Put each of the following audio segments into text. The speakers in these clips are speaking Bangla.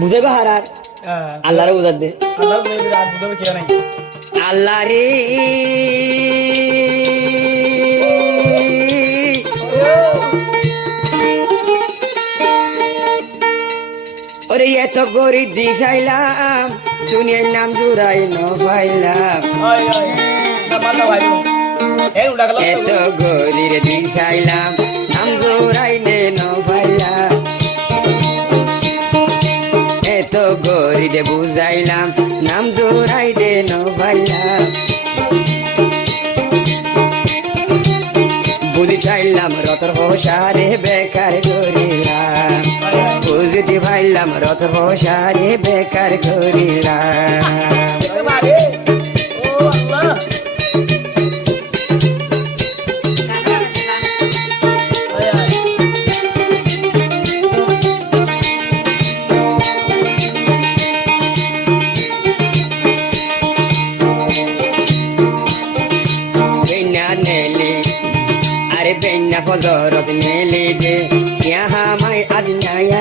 বুঝাইবা হারার আল্লাহরে বুঝার দে আল্লাহ রে ওরে এত গরিব দিশাইলাম দুনিয়ার নাম জুড়াই ন পাইলাম এত গরিব দিশাইলাম নাম জুড়াই নে ন পাইলাম এত গরিব বুঝাইলাম নাম জুড়াই দে ন পাইলাম বুঝি চাইলাম রতর হোসারে বেকার করিলাম বুঝতে পাইলাম রতর হোসারে বেকার করিলাম বেন্না ফজরত নেলি দে यहाँ मैं आज न्याय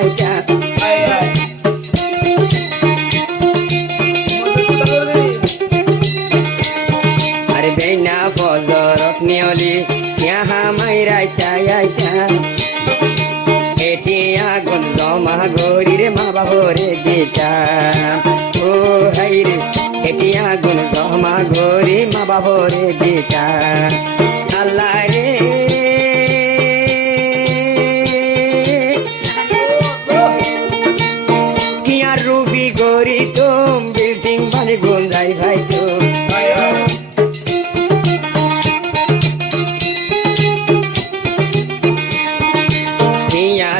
अरे बेना फजरत नेली यहाँ मैं राइता एटिया गुंज मा गोरी रे मा बाबरे गीता ओ हाय रे एटिया गुंज मा गोरी मा बाबरे गीता अल्लाह रे रूबी गोरी तुम बिल्डिंग बने गुंजाई भाई तुम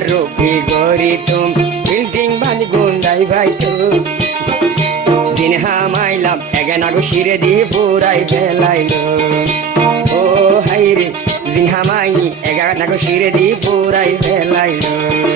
रूबी गोरी तुम बिल्डिंग बने गुंजाई भाई तुम दिन हामाइलाम एगेना गो शिरे दी पुराई बेलाइलो ओ हाय रे दिन हामाई एगेना गो शिरे दी पुराई बेलाइलो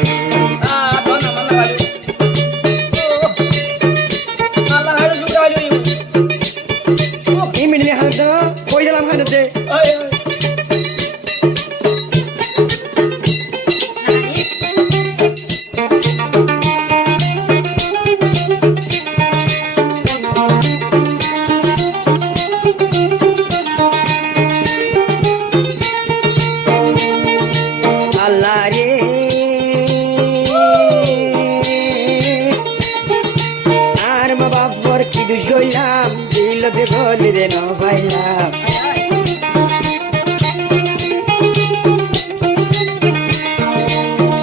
गोली रे नो भाईला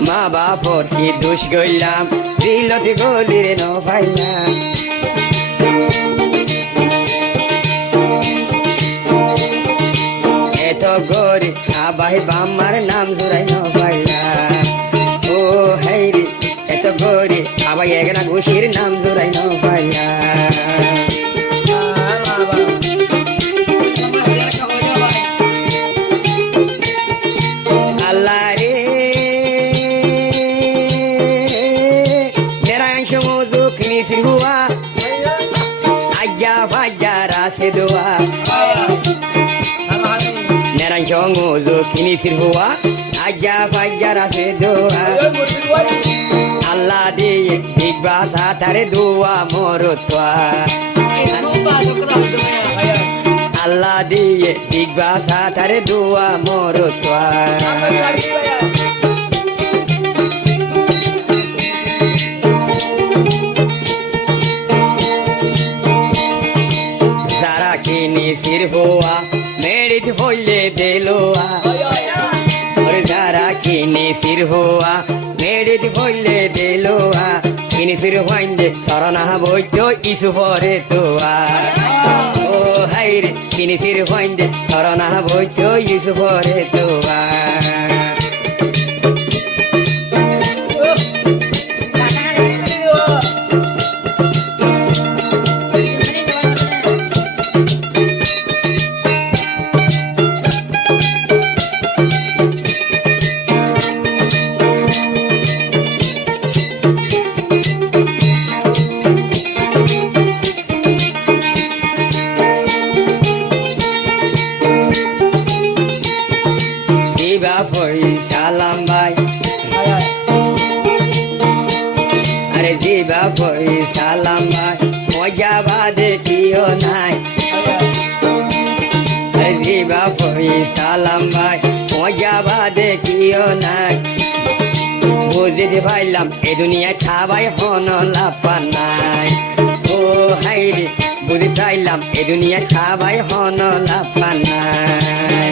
मा बापर की दुष गइलाम दिलते गोली रे नो भाईला एत गोरी आबाई बामार नाम जुराई नो भाईला ओ हाय रे एत गोरी आबाई एगना घुषिर नाम जुराई no भाईला se doa neran chongo zo kini sirwa aja fajara se doa Allah de big basa tare doa morotwa Allah de big basa tare doa morotwa सिरहुआ मेरी होइले देलोआ और जारा किनी सिरहुआ मेरी होइले देलोआ किनी सिर होइंदे करना बोइतो इसु परे तोआ ओ हाय रे किनी सिर होइंदे करना बोइतो इसु परे तोआ জিবা বই সালাম ভাই মজা বাদে কিও নাই জিবা বই সালাম ভাই মজা বাদে কিও নাই বুঝতে পাইলাম এ দুনিয়ায় খাবাই হন লাপা নাই ও হাইরে বুঝতে পাইলাম এ দুনিয়ায় খাবাই হন লাপা নাই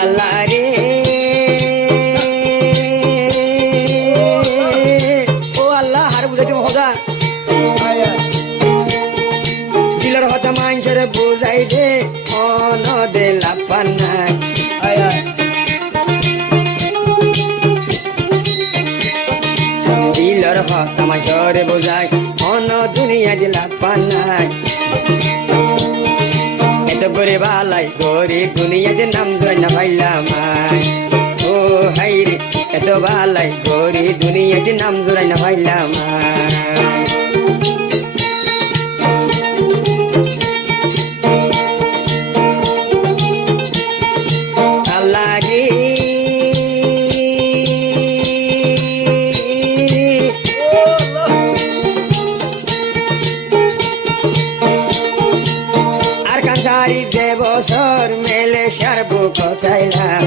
আল্লাহ রে ও আল্লাহ হার বুঝাইতে হদা দিলের হতা মানুষের বুঝাই দে অন দে লাপা নাই দিলর হতা মানুষের বুঝাই অন দুনিয়া দিলা পানাই এত করে বালাই গরিব দুনিয়াতে নাম ধরে না ভাইলাম ও হাইরে এত বালাই গরিব দুনিয়াতে নাম ধরে না ভাইলাম আল্লাহ রে আর কান্দারি যে বছর মেলে সারবো কোথাইলাম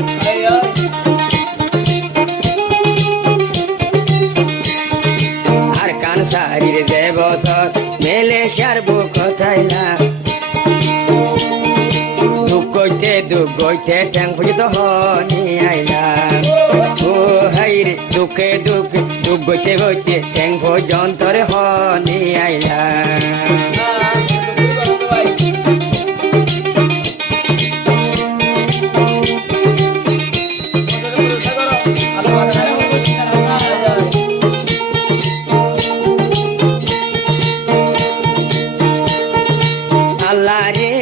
আর কানসারির যে বছর মেলে সারবো কোথাইলাম দুঃখ গইতে ঠ্যাং পর্যন্ত হনি আইলাম ও হাইরে দুঃখে দুঃখে দুঃখ গইতে গইতে ঠ্যাং পর্যন্ত হনি আইলাম আল্লাহ রে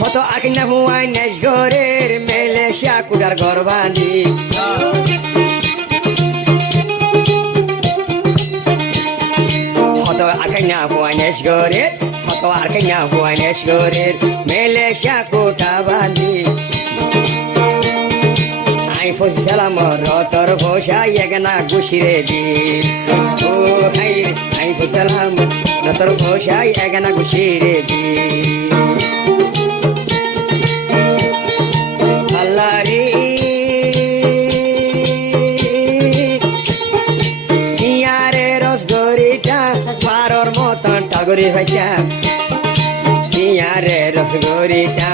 কত আকিনা হুয়াই নেশ ঘরের মেলে শাকুডার ঘর বাঁধি কত আকিনা হুয়াই নেশ ঘরের কত আকিনা হুয়াই নেশ ঘরের মেলে শাকুটা বাঁধি আই ফসলাম রতর বসাই একনা গুছিরে দি ও হাই আই ফসলাম রতর বসাই একনা গুছিরে দি আল্লাহ রে ইয়ারে রসগরিটা পারর মতন টাগরি ভাইয়া ইয়ারে রসগরিটা